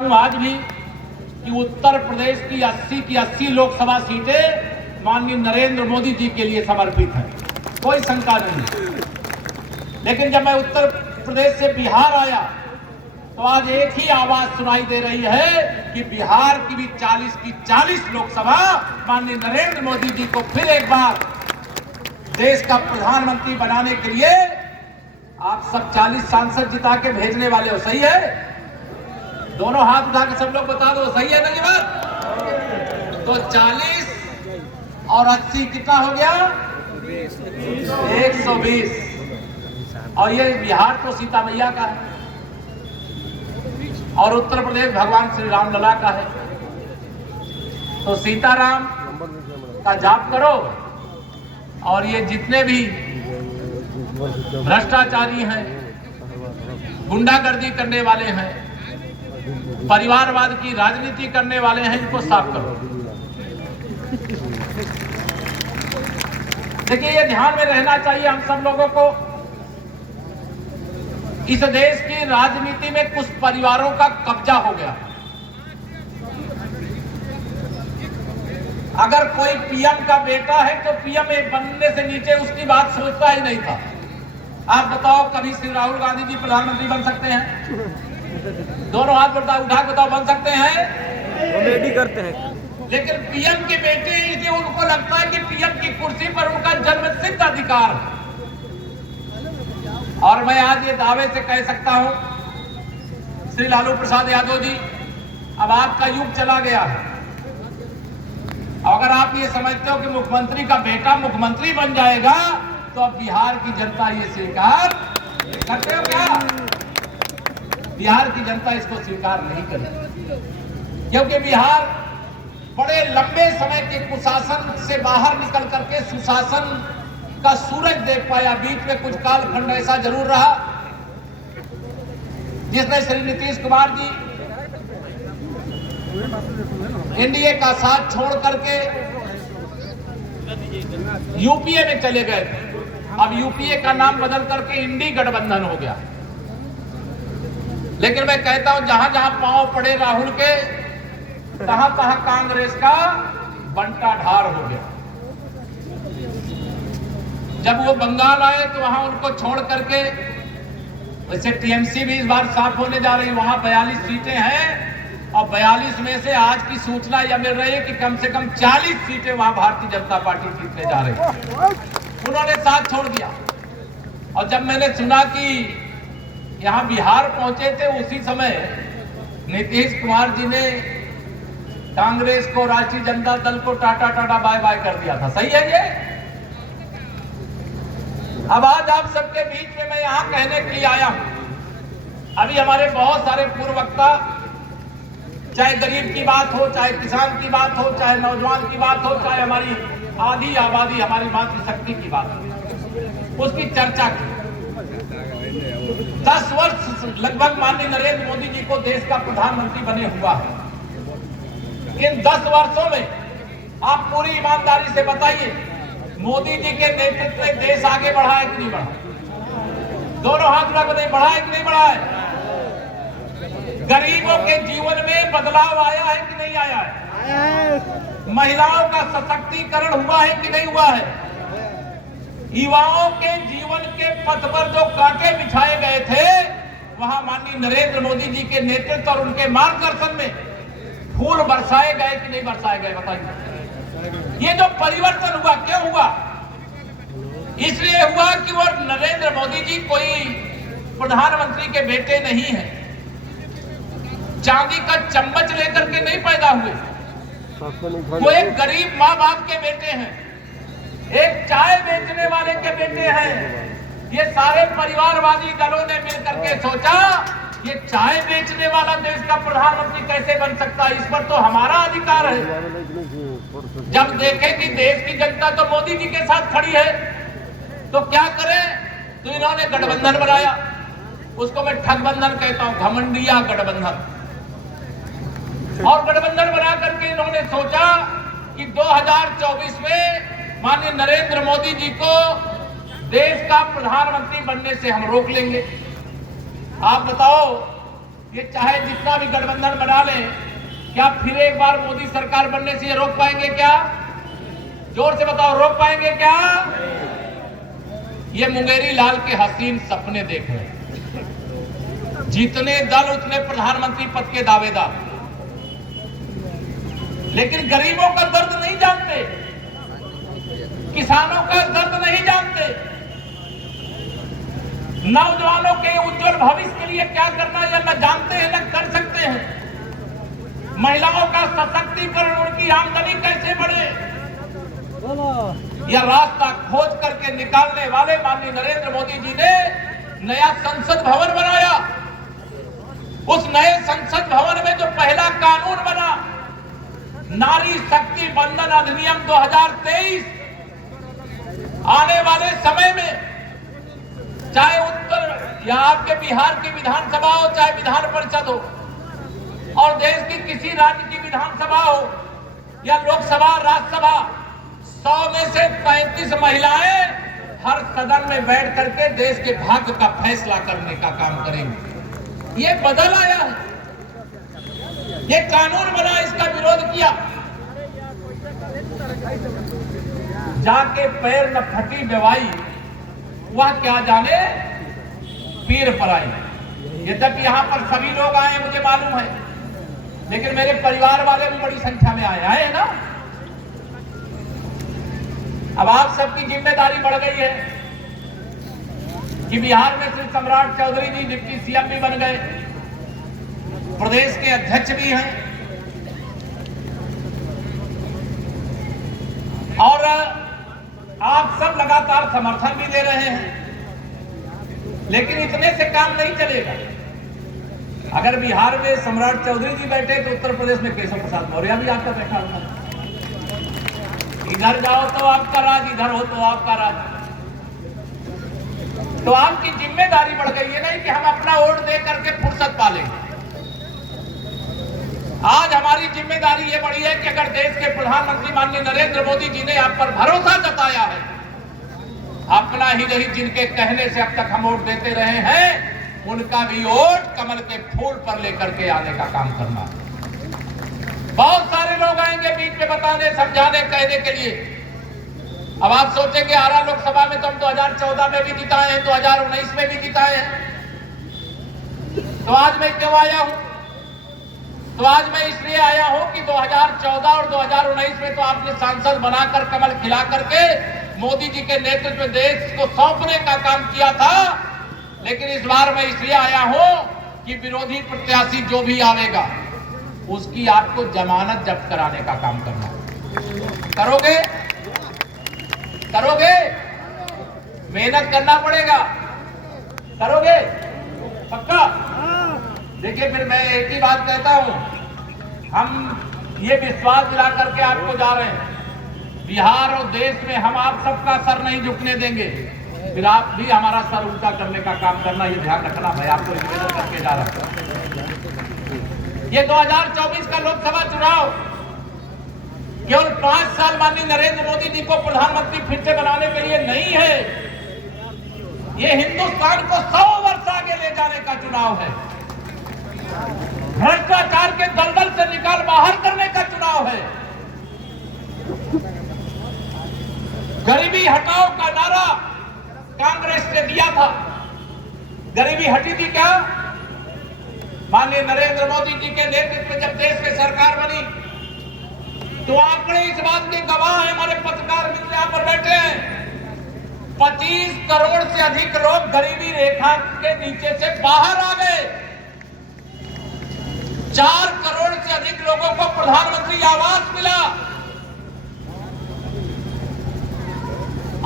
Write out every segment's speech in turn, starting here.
आज भी कि उत्तर प्रदेश की 80 लोकसभा सीटें माननीय नरेंद्र मोदी जी के लिए समर्पित है, कोई शंका नहीं। लेकिन जब मैं उत्तर प्रदेश से बिहार आया तो आज एक ही आवाज सुनाई दे रही है कि बिहार की भी 40 की 40 लोकसभा माननीय नरेंद्र मोदी जी को फिर एक बार देश का प्रधानमंत्री बनाने के लिए आप सब 40 सांसद जिता के भेजने वाले हो। सही है? दोनों हाथ उठा के सब लोग बता दो, सही है ना ये बात? तो 40 और 80 कितना हो गया? 120। और ये बिहार तो सीता मैया का है और उत्तर प्रदेश भगवान श्री राम लला का है। तो सीताराम का जाप करो और ये जितने भी भ्रष्टाचारी हैं, गुंडागर्दी करने वाले हैं, परिवारवाद की राजनीति करने वाले हैं, इनको साफ करो। देखिए, ये ध्यान में रहना चाहिए हम सब लोगों को, इस देश की राजनीति में कुछ परिवारों का कब्जा हो गया। अगर कोई पीएम का बेटा है तो पीएम एक बनने से नीचे उसकी बात सोचता ही नहीं था। आप बताओ, कभी श्री राहुल गांधी जी प्रधानमंत्री बन सकते हैं? दोनों हाथ उठा बताओ, बन सकते हैं? कॉमेडी करते हैं। लेकिन पीएम के बेटे इसलिए उनको लगता है कि पीएम की कुर्सी पर उनका जन्मसिद्ध अधिकार है। और मैं आज ये दावे से कह सकता हूं, श्री लालू प्रसाद यादव जी, अब आपका युग चला गया है। अगर आप ये समझते हो कि मुख्यमंत्री का बेटा मुख्यमंत्री बन जाएगा तो अब बिहार की जनता ये स्वीकार करते हो क्या? बिहार की जनता इसको स्वीकार नहीं करेगी, क्योंकि बिहार बड़े लंबे समय के कुशासन से बाहर निकल करके सुशासन का सूरज देख पाया। बीच में कुछ कालखंड ऐसा जरूर रहा जिसमें श्री नीतीश कुमार जी एनडीए का साथ छोड़ करके यूपीए में चले गए। अब यूपीए का नाम बदल करके इंडी गठबंधन हो गया। लेकिन मैं कहता हूं, जहां जहां पांव पड़े राहुल के, तहां तहां कांग्रेस का बंटाढार हो गया। जब वो बंगाल आए तो वहां उनको छोड़ करके, वैसे टीएमसी भी इस बार साफ होने जा रही, वहां 42 सीटें हैं और 42 में से आज की सूचना यह मिल रही है कि कम से कम 40 सीटें वहां भारतीय जनता पार्टी जीतने जा रही है। उन्होंने साथ छोड़ दिया। और जब मैंने सुना कि यहां बिहार पहुंचे थे, उसी समय नीतीश कुमार जी ने कांग्रेस को, राष्ट्रीय जनता दल को टाटा टाटा बाय बाय कर दिया था। सही है ये? अब आज आप सबके बीच में मैं यहां कहने के लिए आया हूं, अभी हमारे बहुत सारे पूर्व वक्ता, चाहे गरीब की बात हो, चाहे किसान की बात हो, चाहे नौजवान की बात हो, चाहे हमारी आधी आबादी, हमारी मातृशक्ति की बात हो, उसकी चर्चा की। 10 वर्ष लगभग माननीय नरेंद्र मोदी जी को देश का प्रधानमंत्री बने हुआ है। इन 10 वर्षों में आप पूरी ईमानदारी से बताइए, मोदी जी के नेतृत्व में देश आगे बढ़ा है कि नहीं बढ़ा? दोनों हाथ उठा के बढ़ा है कि नहीं बढ़ा है? गरीबों के जीवन में बदलाव आया है कि नहीं आया है? महिलाओं का सशक्तिकरण हुआ है कि नहीं हुआ है? युवाओं के जीवन के पथ पर जो कांटे बिछाए गए थे, वहां माननीय नरेंद्र मोदी जी के नेतृत्व और उनके मार्गदर्शन में फूल बरसाए गए कि नहीं बरसाए गए? बताइए। ये जो परिवर्तन हुआ, क्यों हुआ? इसलिए हुआ कि वो नरेंद्र मोदी जी कोई प्रधानमंत्री के बेटे नहीं है, चांदी का चम्मच लेकर के नहीं पैदा हुए। वो एक गरीब माँ बाप के बेटे हैं, एक चाय बेचने वाले के बेटे हैं। ये सारे परिवारवादी दलों ने मिलकर के सोचा, ये चाय बेचने वाला देश का प्रधानमंत्री कैसे बन सकता है? इस पर तो हमारा अधिकार है। जब देखे कि देश की जनता तो मोदी जी के साथ खड़ी है, तो क्या करें? तो इन्होंने गठबंधन बनाया। उसको मैं ठगबंधन कहता हूं, घमंडिया गठबंधन। और गठबंधन बना करके इन्होंने सोचा कि 2024 में माननीय नरेंद्र मोदी जी को देश का प्रधानमंत्री बनने से हम रोक लेंगे। आप बताओ, ये चाहे जितना भी गठबंधन बना लें, क्या फिर एक बार मोदी सरकार बनने से ये रोक पाएंगे क्या? जोर से बताओ, रोक पाएंगे क्या? ये मुंगेरी लाल के हसीन सपने देख रहे हैं। जितने दल उतने प्रधानमंत्री पद के दावेदार, लेकिन गरीबों का दर्द नहीं जानते, किसानों का दर्द नहीं जानते, नौजवानों के उज्जवल भविष्य के लिए क्या करना है न जानते हैं न कर सकते हैं। महिलाओं का सशक्तिकरण, उनकी आमदनी कैसे बढ़े, यह रास्ता खोज करके निकालने वाले माननीय नरेंद्र मोदी जी ने नया संसद भवन बनाया। उस नए संसद भवन में जो पहला कानून बना, नारी शक्ति बंधन अधिनियम 2023, आने वाले समय में चाहे उत्तर या आपके बिहार की विधानसभा हो, चाहे विधान परिषद हो, और देश की किसी राज्य की विधानसभा हो या लोकसभा, राज्यसभा, 100 में से 35 महिलाएं हर सदन में बैठ करके देश के भाग्य का फैसला करने का काम करेंगे। ये बदल आया है, ये कानून बना, इसका विरोध किया, जाके पैर न फटी बेवाई, वह क्या जाने पीर पर आई। यद्यपि यहां पर सभी लोग आए मुझे मालूम है, लेकिन मेरे परिवार वाले भी बड़ी संख्या में आए ना। अब आप सबकी जिम्मेदारी बढ़ गई है कि बिहार में श्री सम्राट चौधरी जी डिप्टी सीएम भी बन गए, प्रदेश के अध्यक्ष भी हैं, और आप सब लगातार समर्थन भी दे रहे हैं। लेकिन इतने से काम नहीं चलेगा। अगर बिहार में सम्राट चौधरी जी बैठे तो उत्तर प्रदेश में केशव प्रसाद मौर्य भी आपका बैठा होगा। इधर जाओ तो आपका राज, इधर हो तो आपका राज। तो आपकी जिम्मेदारी बढ़ गई है, नहीं कि हम अपना वोट दे करके फुर्सत पालेंगे। आज हमारी जिम्मेदारी ये बढ़ी है कि अगर देश के प्रधानमंत्री माननीय नरेंद्र मोदी जी ने आप पर भरोसा जताया है, अपना ही नहीं जिनके कहने से अब तक हम वोट देते रहे हैं, उनका भी वोट कमल के फूल पर लेकर के आने का काम करना। बहुत सारे लोग आएंगे बीच में बताने, समझाने, कहने के लिए। अब आप सोचेंगे आरा लोकसभा में तो हम 2014 में भी जिताए हैं, 2019 में भी जिताए हैं, तो आज मैं क्यों आया हूं? तो आज मैं इसलिए आया हूं कि 2014 और 2019 में तो आपने सांसद बनाकर कमल खिला करके मोदी जी के नेतृत्व में देश को सौंपने का काम किया था। लेकिन इस बार मैं इसलिए आया हूं कि विरोधी प्रत्याशी जो भी आवेगा उसकी आपको जमानत जब्त कराने का काम करना। करोगे? करोगे? मेहनत करना पड़ेगा। करोगे? पक्का? देखिए, फिर मैं एक ही बात कहता हूं, हम ये विश्वास दिला करके आपको जा रहे हैं, बिहार और देश में हम आप सबका सर नहीं झुकने देंगे। फिर आप भी हमारा सर ऊंचा करने का काम करना, ये ध्यान रखना। मैं आपको निवेदन करके जा रहा हूं। ये 2024 का लोकसभा चुनाव केवल 5 साल माननीय नरेंद्र मोदी जी को प्रधानमंत्री फिर से बनाने के लिए नहीं है, ये हिंदुस्तान को 100 वर्ष आगे ले जाने का चुनाव है। भ्रष्टाचार के दलदल से निकाल बाहर करने का चुनाव है। गरीबी हटाओ का नारा कांग्रेस ने दिया था, गरीबी हटी थी क्या? माननीय नरेंद्र मोदी जी के नेतृत्व में जब देश में सरकार बनी तो आंकड़े इस बात के गवाह हैं, हमारे पत्रकार मित्र यहां पर बैठे हैं। 25 करोड़ से अधिक लोग गरीबी रेखा के नीचे से बाहर आ गए। 4 करोड़ से अधिक लोगों को प्रधानमंत्री आवास मिला।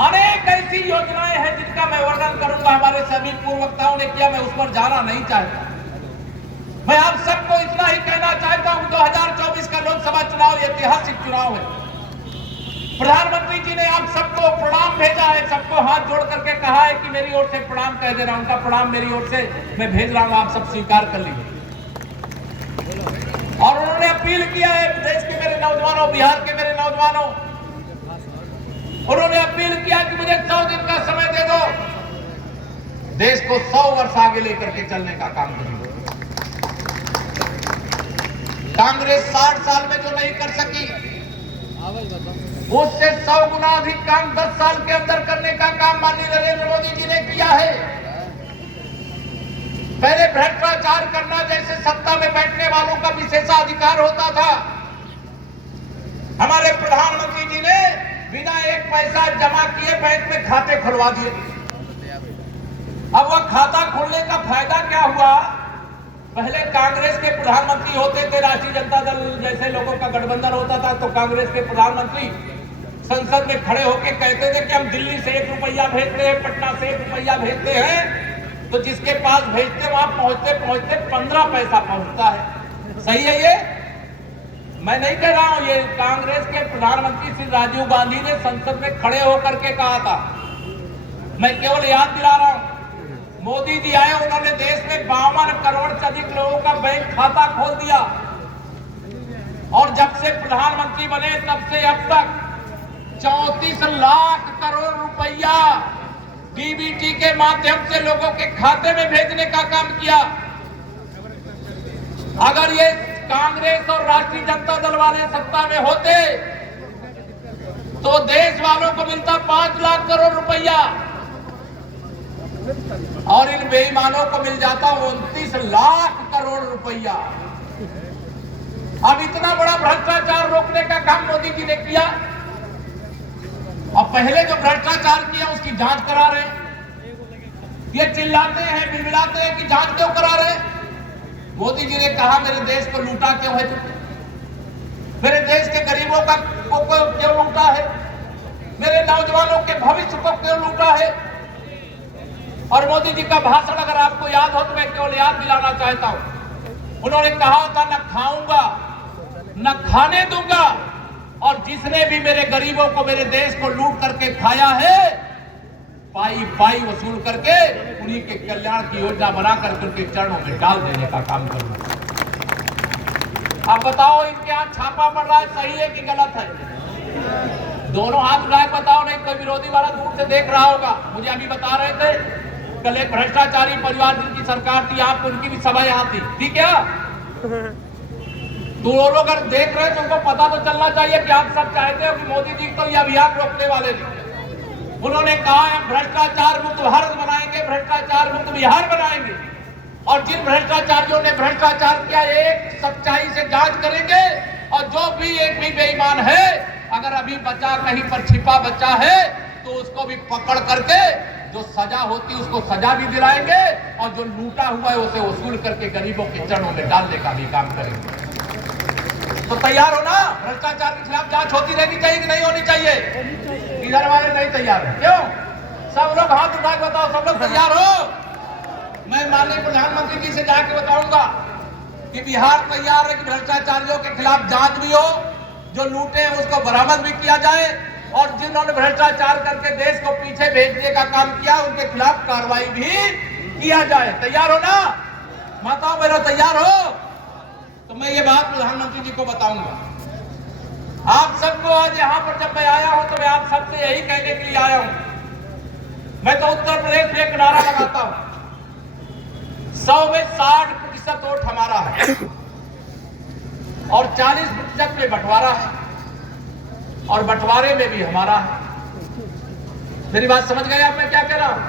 अनेक ऐसी योजनाएं हैं जिनका मैं वर्णन करूंगा, हमारे सभी पूर्व वक्ताओं ने किया, मैं उस पर जाना नहीं चाहता। मैं आप सबको इतना ही कहना चाहता हूं, 2024 का लोकसभा चुनाव ऐतिहासिक चुनाव है। प्रधानमंत्री जी ने आप सबको प्रणाम भेजा है, सबको हाथ जोड़ करके कहा है कि मेरी ओर से प्रणाम कह देना, उनका प्रणाम मेरी ओर से मैं भेज रहा हूं, आप सब स्वीकार कर लीजिए। और उन्होंने अपील किया है देश के मेरे नौजवानों, बिहार के मेरे नौजवानों, उन्होंने अपील किया कि मुझे 100 दिन का समय दे दो, देश को 100 वर्ष आगे लेकर के चलने का काम करेंगे। कांग्रेस 60 साल में जो नहीं कर सकी, उससे 100 गुना अधिक काम 10 साल के अंदर करने का काम माननीय नरेंद्र मोदी जी ने किया है। पहले भ्रष्टाचार करना जैसे सत्ता में बैठने वालों का विशेषाधिकार होता था, हमारे प्रधानमंत्री जी ने बिना एक पैसा जमा किए बैंक में खाते खुलवा दिए। अब वह खाता खोलने का फायदा क्या हुआ? पहले कांग्रेस के प्रधानमंत्री होते थे, राष्ट्रीय जनता दल जैसे लोगों का गठबंधन होता था, तो कांग्रेस के प्रधानमंत्री संसद में खड़े होकर कहते थे कि हम दिल्ली से 1 रुपया भेजते हैं, पटना से 1 रुपया भेजते हैं, तो जिसके पास भेजते वहां पहुंचते पहुंचते 15 पैसा पहुंचता है। सही है ये? मैं नहीं कह रहा हूं, ये कांग्रेस के प्रधानमंत्री श्री राजीव गांधी ने संसद में खड़े होकर के कहा था। मैं केवल याद दिला रहा हूं, मोदी जी आए, उन्होंने देश में 52 करोड़ से अधिक लोगों का बैंक खाता खोल दिया, और जब से प्रधानमंत्री बने तब से अब तक 34 लाख करोड़ रुपया डीबीटी के माध्यम से लोगों के खाते में भेजने का काम किया। अगर ये कांग्रेस और राष्ट्रीय जनता दल वाले सत्ता में होते तो देश वालों को मिलता 5 लाख करोड़ रुपया, और इन बेईमानों को मिल जाता 29 लाख करोड़ रुपया। अब इतना बड़ा भ्रष्टाचार रोकने का काम मोदी जी ने किया, और पहले जो भ्रष्टाचार किया उसकी जांच करा रहे हैं। ये चिल्लाते हैं, बिलबिलाते हैं कि जांच क्यों करा रहे हैं? मोदी जी ने कहा मेरे देश को लूटा क्यों है तुमने? मेरे देश के गरीबों को क्यों लूटा है? मेरे नौजवानों के भविष्य को क्यों लूटा है? और मोदी जी का भाषण अगर आपको याद हो तो मैं केवल याद दिलाना चाहता हूं। उन्होंने कहा था न खाऊंगा न खाने दूंगा, और जिसने भी मेरे गरीबों को, मेरे देश को लूट करके खाया है, पाई पाई वसूल करके उन्हीं के कल्याण की योजना बना करके उनके चरणों में डाल देने का काम करूंगा। अब बताओ इनके यहाँ छापा पड़ रहा है, सही है कि गलत है? दोनों हाथ उठाए बताओ, नहीं कोई विरोधी वाला दूर से देख रहा होगा। मुझे अभी बता रहे थे कल एक भ्रष्टाचारी परिवार जिनकी सरकार थी, आपको उनकी भी सभा यहाँ थी, ठीक है? तो वो लोग अगर देख रहे हैं तो उनको पता तो चलना चाहिए कि आप सब चाहते हो कि मोदी जी को ये अभियान रोकने वाले थे। उन्होंने कहा हम भ्रष्टाचार मुक्त भारत बनाएंगे, भ्रष्टाचार मुक्त बिहार बनाएंगे, और जिन भ्रष्टाचारियों ने भ्रष्टाचार किया एक सच्चाई से जांच करेंगे, और जो भी एक भी बेईमान है, अगर अभी बचा कहीं पर छिपा बचा है तो उसको भी पकड़ करके जो सजा होती है उसको सजा भी दिलाएंगे, और जो लूटा हुआ है उसे वसूल करके गरीबों के चरणों में डालने का भी काम करेंगे। तो तैयार हो ना? भ्रष्टाचार के खिलाफ जांच होती रहनी चाहिए कि नहीं होनी चाहिए? इधर वाले नहीं तैयार है, क्यों? सब लोग हाथ उठा के बताओ, सब लोग तैयार हो? मैं माननीय प्रधानमंत्री जी से जाके बताऊंगा कि बिहार तैयार है कि भ्रष्टाचारियों के खिलाफ जांच भी हो, जो लूटे हैं उसको बरामद भी किया जाए, और जिन्होंने भ्रष्टाचार करके देश को पीछे भेजने का काम किया उनके खिलाफ कार्रवाई भी किया जाए। तैयार हो ना? माताओं बहनों तैयार हो? तो मैं ये बात प्रधानमंत्री जी को बताऊंगा। आप सबको आज यहाँ पर जब मैं आया हूं तो मैं आप सबसे यही कहने के लिए आया हूं। मैं तो उत्तर प्रदेश में एक नारा लगाता हूं, 100 में 60% वोट हमारा है और 40% में बंटवारा है, और बंटवारे में भी हमारा है। मेरी बात समझ गए आप? मैं क्या कह रहा हूं?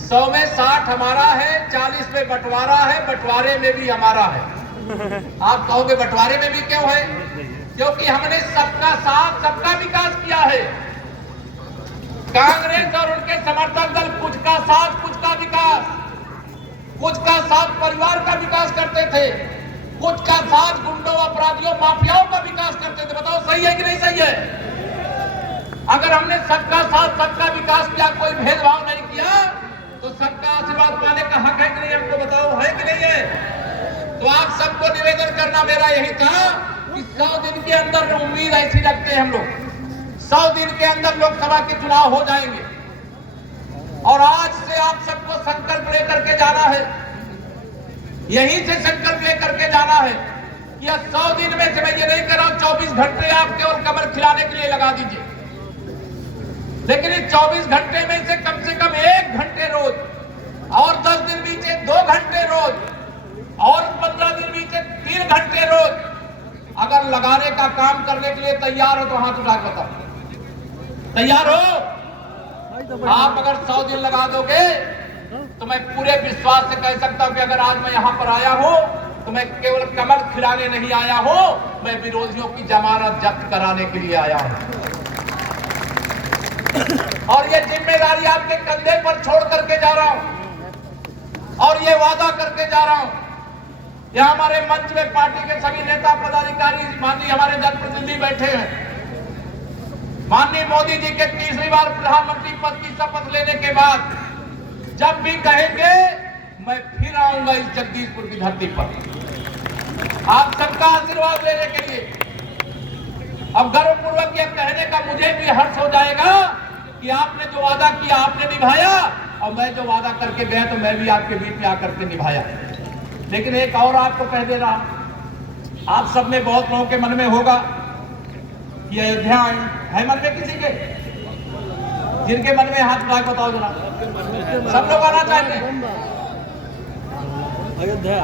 100 में 60 हमारा है, 40 में बंटवारा है, बंटवारे में भी हमारा है। आप कहोगे बंटवारे में भी क्यों है? क्योंकि हमने सबका साथ सबका विकास किया है। कांग्रेस और उनके समर्थक दल कुछ का साथ कुछ का विकास, कुछ का साथ परिवार का विकास करते थे, कुछ का साथ गुंडों, अपराधियों, माफियाओं का विकास करते थे। बताओ सही है कि नहीं सही है? अगर हमने सबका साथ सबका विकास किया, कोई भेदभाव नहीं किया, तो सबका आशीर्वाद पाने का हक है कि नहीं? हमको बताओ, है कि नहीं है? तो आप सबको निवेदन करना मेरा यही था कि 100 दिन के अंदर उम्मीद ऐसी रखते हैं हम लोग, 100 दिन के अंदर लोकसभा के चुनाव हो जाएंगे, और आज से आप सबको संकल्प लेकर के जाना है, यहीं से संकल्प लेकर के जाना है कि 100 दिन में से, मैं ये नहीं कर रहा हूं 24 घंटे आप केवल कमर खिलाने के लिए लगा दीजिए, लेकिन इस 24 घंटे में से कम 1 घंटे रोज, और 10 दिन बीचे 2 घंटे रोज, और 15 दिन बीचे 3 3 घंटे रोज अगर लगाने का काम करने के लिए तैयार हो तो हाथ उठा के बताओ, तैयार हो? आप अगर 100 दिन लगा दोगे तो मैं पूरे विश्वास से कह सकता हूं कि अगर आज मैं यहां पर आया हूं तो मैं केवल कमल खिलाने नहीं आया हूं, मैं विरोधियों की जमानत जब्त कराने के लिए आया हूं। और ये जिम्मेदारी आपके कंधे पर छोड़ करके जा रहा हूं और ये वादा करके जा रहा हूं। यहाँ हमारे मंच में पार्टी के सभी नेता पदाधिकारी, माननीय हमारे जनप्रतिनिधि बैठे हैं। माननीय मोदी जी के 3री बार प्रधानमंत्री पद की शपथ लेने के बाद जब भी कहेंगे मैं फिर आऊंगा इस जगदीशपुर की धरती पर आप सबका आशीर्वाद लेने के लिए। अब गर्वपूर्वक यह कहने का मुझे भी हर्ष हो जाएगा कि आपने जो वादा किया आपने निभाया, और मैं जो वादा करके गया तो मैं भी आपके बीच में आकर के निभाया। लेकिन एक और आपको कह दे रहा, आप सब में बहुत लोगों के मन में होगा कि अयोध्या है मन में किसी के, जिनके मन में हाथ उठा बताओ जरा, सब लोग आना चाहते हैं अयोध्या।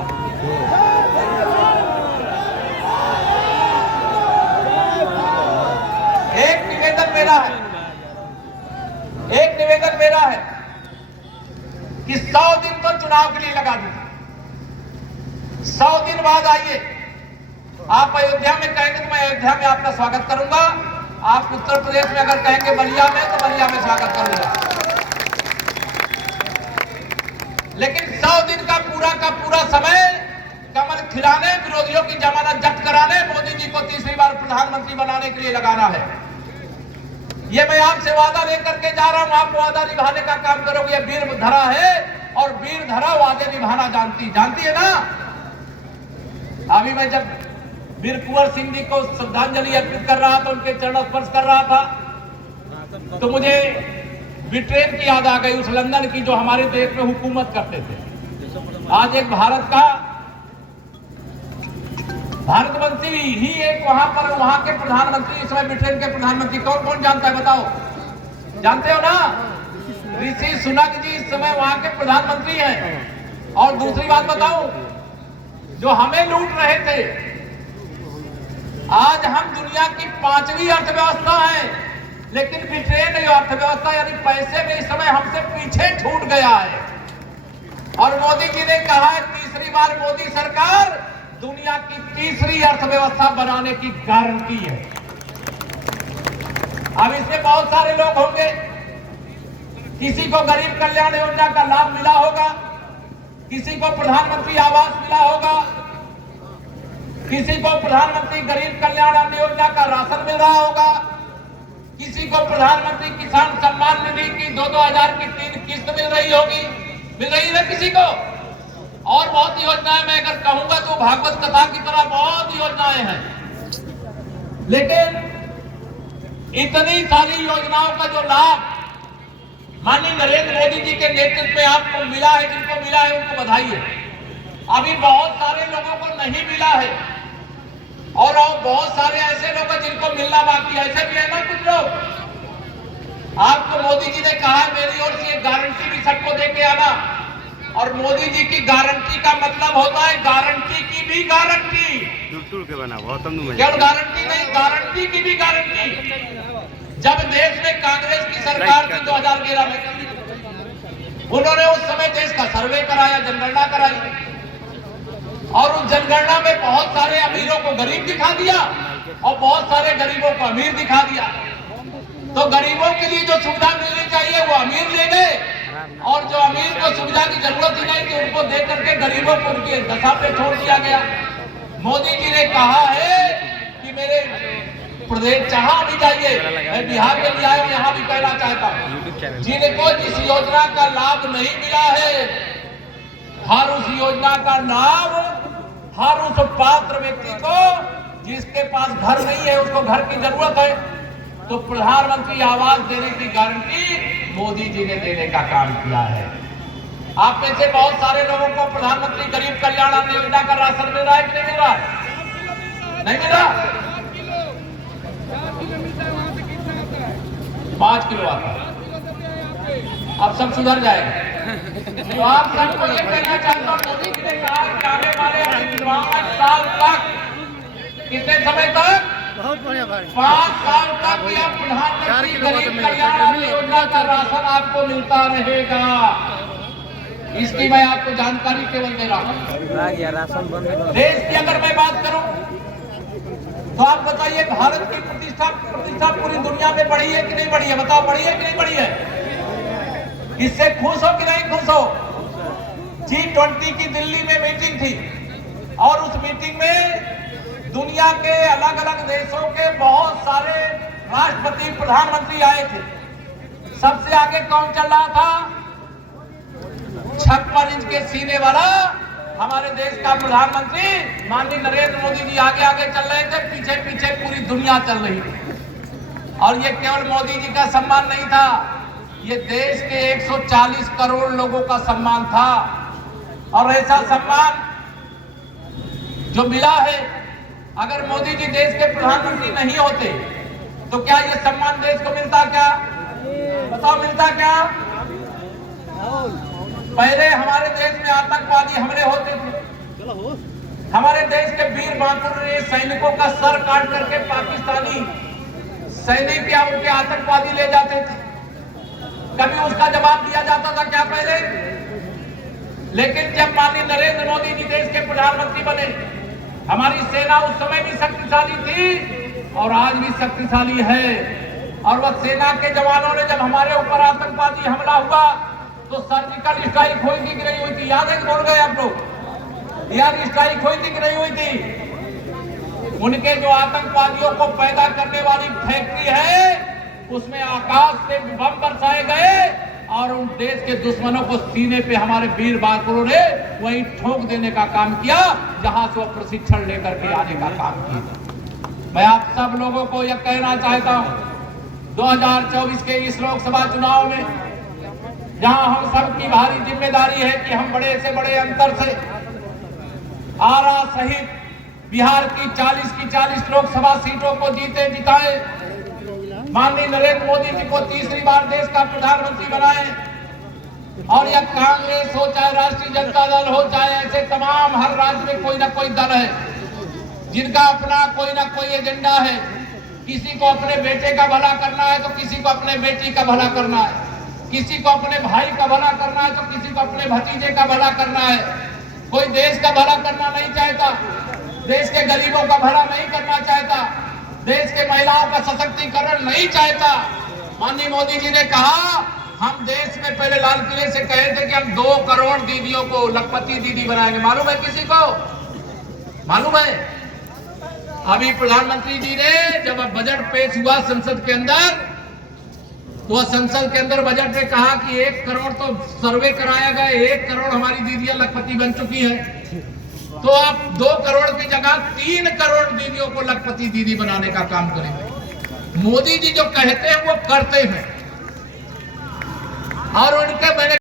एक निवेदन मेरा है कि 100 दिन तो चुनाव के लिए लगा दीजिए, 100 दिन बाद आइए। आप अयोध्या में कहेंगे तो मैं अयोध्या में आपका स्वागत करूंगा, आप उत्तर प्रदेश में अगर कहेंगे बलिया में तो बलिया में स्वागत करूंगा। लेकिन 100 दिन का पूरा समय कमल खिलाने, विरोधियों की जमानत जब्त कराने, मोदी जी को 3री बार प्रधानमंत्री बनाने के लिए लगाना है। ये मैं आपसे वादा लेकर के जा रहा हूं, आप वादा निभाने का काम करोगे। ये वीर धरा है और वीर धरा वादे निभाना जानती है ना। अभी मैं जब वीर कुंवर सिंह जी को श्रद्धांजलि अर्पित कर रहा था, उनके चरण स्पर्श कर रहा था, तो मुझे ब्रिटेन की याद आ गई, उस लंदन की जो हमारे देश में हुकूमत करते थे। आज एक भारतवंशी ही एक वहां के प्रधानमंत्री, इस समय ब्रिटेन के प्रधानमंत्री कौन जानता है बताओ? जानते हो ना, ऋषि सुनक जी इस समय वहां के प्रधानमंत्री हैं। और दूसरी बात बताऊं, जो हमें लूट रहे थे, आज हम दुनिया की 5वीं अर्थव्यवस्था है, लेकिन ब्रिटेन जो अर्थव्यवस्था यानी पैसे में इस समय हमसे पीछे छूट गया है। और मोदी जी ने कहा है 3री बार मोदी सरकार दुनिया की 3री अर्थव्यवस्था बनाने की गारंटी है। अब इसमें बहुत सारे लोग होंगे, किसी को गरीब कल्याण योजना का लाभ मिला होगा, किसी को प्रधानमंत्री आवास मिला होगा, किसी को प्रधानमंत्री गरीब कल्याण अन्न योजना का राशन मिल रहा होगा, किसी को प्रधानमंत्री किसान सम्मान निधि की 2-2 हजार की 3 किस्त मिल रही है किसी को। और बहुत योजनाएं, मैं अगर कहूंगा तो भागवत कथा की तरह बहुत योजनाएं हैं। लेकिन इतनी सारी योजनाओं का जो लाभ माननीय नरेंद्र मोदी जी के नेतृत्व में आपको मिला है, जिनको मिला है उनको बधाई है। अभी बहुत सारे लोगों को नहीं मिला है और बहुत सारे ऐसे लोग हैं जिनको मिलना बाकी है। ऐसे भी है ना कुछ लोग। आपको मोदी जी ने कहा मेरी ओर से गारंटी भी सबको देके आना, और मोदी जी की गारंटी का मतलब होता है गारंटी की भी गारंटी, केवल गारंटी नहीं, गारंटी की भी गारंटी। जब देश में कांग्रेस की सरकार थी 2013 में, उन्होंने उस समय देश का सर्वे कराया, जनगणना कराई, और उस जनगणना में बहुत सारे अमीरों को गरीब दिखा दिया और बहुत सारे गरीबों को अमीर दिखा दिया। तो गरीबों के लिए जो सुविधा मिलनी चाहिए वो अमीर ले गए, और जो अमीर को सुविधा की जरूरत ही नहीं थी उनको दे करके गरीबों को उनकी दशा पे छोड़ दिया गया। मोदी जी ने कहा है कि मेरे प्रदेश जहां भी जाइए, मैं बिहार में भी आया हूं, यहाँ भी कहना चाहता हूँ, जिनको जिस योजना का लाभ नहीं मिला है, हर उस योजना का लाभ हर उस पात्र व्यक्ति को, जिसके पास घर नहीं है, उसको घर की जरूरत है, तो प्रधानमंत्री आवास देने की गारंटी मोदी जी ने देने का काम किया है। आप में से बहुत सारे लोगों को प्रधानमंत्री गरीब कल्याण अन्न योजना का राशन मिल रहा है कि नहीं मिल रहा? नहीं मिल रहा? 5 किलो आता है। अब सब सुधर जाएगा। तो आप सबको ये कहना चाहता हूँ, मोदी जी ने कहा आने वाले 5 साल तक, कितने समय तक? बहुत बढ़िया भाई। 5 साल तक यह प्रधानमंत्री गरीब कल्याण योजना का राशन आपको मिलता रहेगा। इसकी मैं आपको जानकारी केवल दे रहा हूँ। आ गया राशन बंद। देश की अगर मैं बात करूं तो आप बताइए, भारत की प्रतिष्ठा पूरी दुनिया में बढ़ी है कि नहीं बढ़ी है? बताओ, बढ़ी है कि नहीं बढ़ी है? इससे खुश हो कि नहीं खुश हो? G20 की दिल्ली में मीटिंग थी और उस मीटिंग में दुनिया के अलग अलग देशों के बहुत सारे राष्ट्रपति प्रधानमंत्री आए थे। सबसे आगे कौन चल रहा था? 56 इंच के सीने वाला हमारे देश का प्रधानमंत्री माननीय नरेंद्र मोदी जी आगे आगे चल रहे थे, पीछे पीछे पूरी दुनिया चल रही थी। और ये केवल मोदी जी का सम्मान नहीं था, ये देश के 140 करोड़ लोगों का सम्मान था। और ऐसा सम्मान जो मिला है, अगर मोदी जी देश के प्रधानमंत्री नहीं होते तो क्या ये सम्मान देश को मिलता? क्या बताओ, मिलता क्या? पहले हमारे देश में आतंकवादी हमले होते थे, हमारे देश के वीर बहादुर सैनिकों का सर काट करके पाकिस्तानी सैनिक या उनके आतंकवादी ले जाते थे। कभी उसका जवाब दिया जाता था क्या पहले? लेकिन जब माननीय नरेंद्र मोदी जी देश के प्रधानमंत्री बने, हमारी सेना उस समय भी शक्तिशाली थी और आज भी शक्तिशाली है। और वह सेना के जवानों ने जब हमारे ऊपर आतंकवादी हमला हुआ तो सर्जिकल स्ट्राइक हुई थी कि नहीं हुई थी? याद है कि बोल गए आप लोग? एयर स्ट्राइक हुई थी कि नहीं हुई थी? उनके जो आतंकवादियों को पैदा करने वाली फैक्ट्री है, उसमें आकाश से बम बरसाए गए और उन देश के दुश्मनों को सीने पे हमारे वीर बहादुरों ने वहीं ठोक देने का काम किया, जहां से वो प्रशिक्षण लेकर के आने का काम किया। मैं आप सब लोगों को यह कहना चाहता हूं, 2024 के इस लोकसभा चुनाव में जहां हम सबकी भारी जिम्मेदारी है कि हम बड़े से बड़े अंतर से आरा सहित बिहार की 40 लोकसभा सीटों को जीते जिताए, माननीय नरेंद्र मोदी जी को तीसरी बार देश का प्रधानमंत्री बनाए। और यह कांग्रेस हो, चाहे राष्ट्रीय जनता दल हो, चाहे ऐसे तमाम हर राज्य में कोई ना कोई दल है जिनका अपना कोई ना कोई एजेंडा है। किसी को अपने बेटे का भला करना है तो किसी को अपने बेटी का भला करना है, किसी को अपने भाई का भला करना है तो किसी को अपने भतीजे का भला करना है। कोई देश का भला करना नहीं चाहता, देश के गरीबों का भला नहीं करना चाहता, देश के महिलाओं का सशक्तिकरण नहीं चाहता। माननीय मोदी जी ने कहा, हम देश में पहले लाल किले से कहे थे कि हम 2 करोड़ दीदियों को लखपति दीदी बनाएंगे। मालूम है किसी को? मालूम है? अभी प्रधानमंत्री जी ने जब बजट पेश हुआ संसद के अंदर, तो संसद के अंदर बजट में कहा कि 1 करोड़ तो सर्वे कराया गया, 1 करोड़ हमारी दीदियां लखपति बन चुकी हैं। तो आप 2 करोड़ की जगह 3 करोड़ दीदियों को लखपति दीदी बनाने का काम करेंगे। मोदी जी जो कहते हैं वो करते हैं। और उनके मैंने